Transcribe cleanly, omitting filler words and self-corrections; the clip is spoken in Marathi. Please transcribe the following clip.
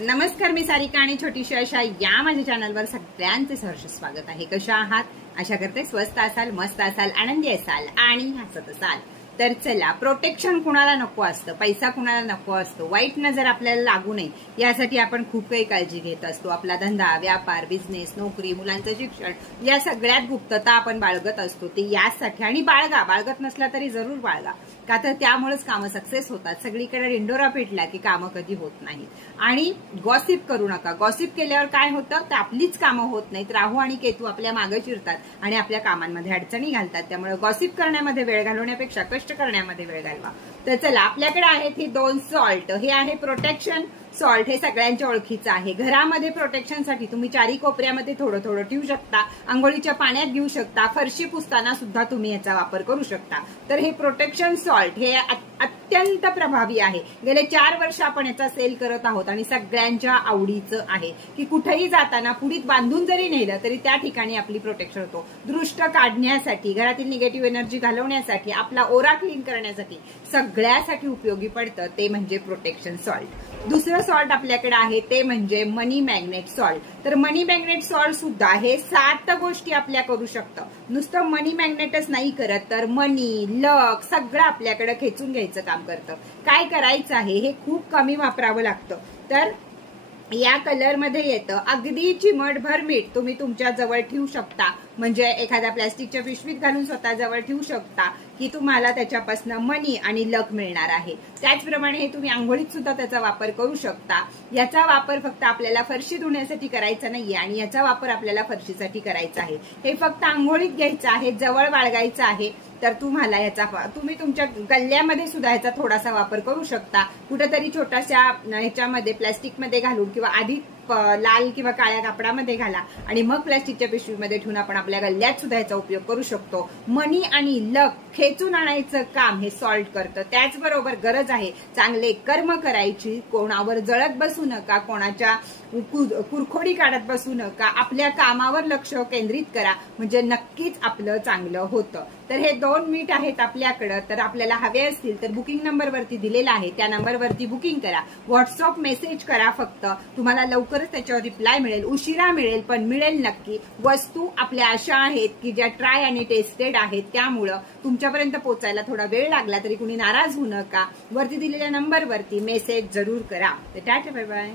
नमस्कार, मी सारिका आणि छोटीशी अशा या माझ्या चॅनलवर सगळ्यांचे सहर्ष स्वागत आहे। कशा आहात? आशा करते स्वस्त असाल, मस्त असाल, आनंदी असाल आणि हसत असाल। तर चला, प्रोटेक्शन कुणाला नको असतं, पैसा कुणाला नको असतो, वाईट नजर आपल्याला लागू नये यासाठी आपण खूप काही काळजी घेत असतो। आपला धंदा, व्यापार, बिझनेस, नोकरी, मुलांचं शिक्षण या सगळ्यात गुप्तता आपण बाळगत असतो। ते यासाठी आणि बाळगत नसला तरी जरूर बाळगा, का तर त्यामुळेच कामं सक्सेस होतात। सगळीकडे डिंडोरा पेटला की कामं कधी होत नाही। आणि गॉसिप करू नका। गॉसिप केल्यावर काय होतं तर आपलीच कामं होत नाहीत, राहू आणि केतू आपल्या मागे चिरतात आणि आपल्या कामांमध्ये अडचणी घालतात। त्यामुळे गॉसिप करण्यामध्ये वेळ घालवण्यापेक्षा कष्ट करण्यामध्ये वेळ घालवा। तर चला, आपल्याकडे आहेत हे 2 सॉल्ट। हे आहे प्रोटेक्शन सॉल्ट, हे सगळ्यांच्या ओळखीचं आहे। घरामध्ये प्रोटेक्शनसाठी तुम्ही चारी कोपऱ्यामध्ये थोडं थोडं ठेवू शकता, आंघोळीच्या पाण्यात घेऊ शकता, फरशी पुसताना सुद्धा तुम्ही याचा वापर करू शकता। तर हे प्रोटेक्शन सॉल्ट हे अत्यंत प्रभावी आहे। गेले 4 वर्ष आपण याचा सेल करत आहोत आणि सगळ्यांच्या आवडीचं आहे की कुठेही जाताना पुढीत बांधून जरी नेलं तरी त्या ठिकाणी आपली प्रोटेक्शन होतो। दृष्ट काढण्यासाठी, घरातील निगेटिव्ह एनर्जी घालवण्यासाठी, आपला ओरा क्लीन करण्यासाठी, सगळ्यासाठी उपयोगी पडतं ते म्हणजे प्रोटेक्शन सॉल्ट। दुसरं सॉल्ट आपल्याकडे आहे ते म्हणजे मनी मॅग्नेट सॉल्ट। तर मनी मॅग्नेट सॉल्ट सुद्धा हे 7 गोष्टी आपल्या करू शकतं। नुसतं मनी मॅग्नेटच नाही करत तर मनी, लक सगळं आपल्याकडे खेचून घ्यायचं काम करतं। काय करायचं आहे, हे खूप कमी वापरावं लागतं। तर या कलर मध्ये येतं अगदी चिमटभर मीठ तुम्ही तुमच्या जवळ ठेवू शकता, म्हणजे एखाद्या प्लास्टिकच्या पिशवीत घालून स्वतः जवळ ठेवू शकता की तुम्हाला त्याच्यापासून मनी आणि लक मिळणार आहे। त्याचप्रमाणे हे तुम्ही आंघोळीत सुद्धा त्याचा वापर करू शकता। याचा वापर फक्त आपल्याला फरशी धुण्यासाठी करायचा नाहीये आणि याचा वापर आपल्याला फरशीसाठी करायचा आहे। हे फक्त आंघोळीत घ्यायचं आहे, जवळ बाळगायचं आहे। तर तुम्हाला याचा तुम्ही तुमच्या गल्ल्यामध्ये सुद्धा याचा थोडासा वापर करू शकता। कुठेतरी छोट्याशा ह्याच्यामध्ये प्लास्टिकमध्ये घालून किंवा आधी लाल किंवा काळ्या कापडामध्ये घाला आणि मग प्लास्टिकच्या पिशवीमध्ये ठेवून आपण आपल्या गल्ल्यात सुद्धा याचा उपयोग करू शकतो। मनी आणि लक खेचून आणायचं काम हे सॉल्ट करतं। त्याचबरोबर गरज आहे चांगले कर्म करायची, कोणावर जळत बसू नका, कोणाच्या कुरखोडी काढत बसू नका, आपल्या कामावर लक्ष केंद्रित करा, म्हणजे नक्कीच आपलं चांगलं होतं। तर हे 2 मीठ आहेत आपल्याकडं। तर आपल्याला हवे असतील तर बुकिंग नंबर वरती दिलेला आहे, त्या नंबरवरती बुकिंग करा, व्हॉट्सअप मेसेज करा। फक्त तुम्हाला लवकरच त्याच्यावर रिप्लाय मिळेल, उशिरा मिळेल पण मिळेल नक्की। वस्तू आपल्या अशा आहेत की ज्या ट्राय आणि टेस्टेड आहेत, त्यामुळं तुमच्यापर्यंत पोहोचायला थोडा वेळ लागला तरी कुणी नाराज होऊ नका। वरती दिलेल्या नंबरवरती मेसेज जरूर करा। तर टाटा, बाय बाय।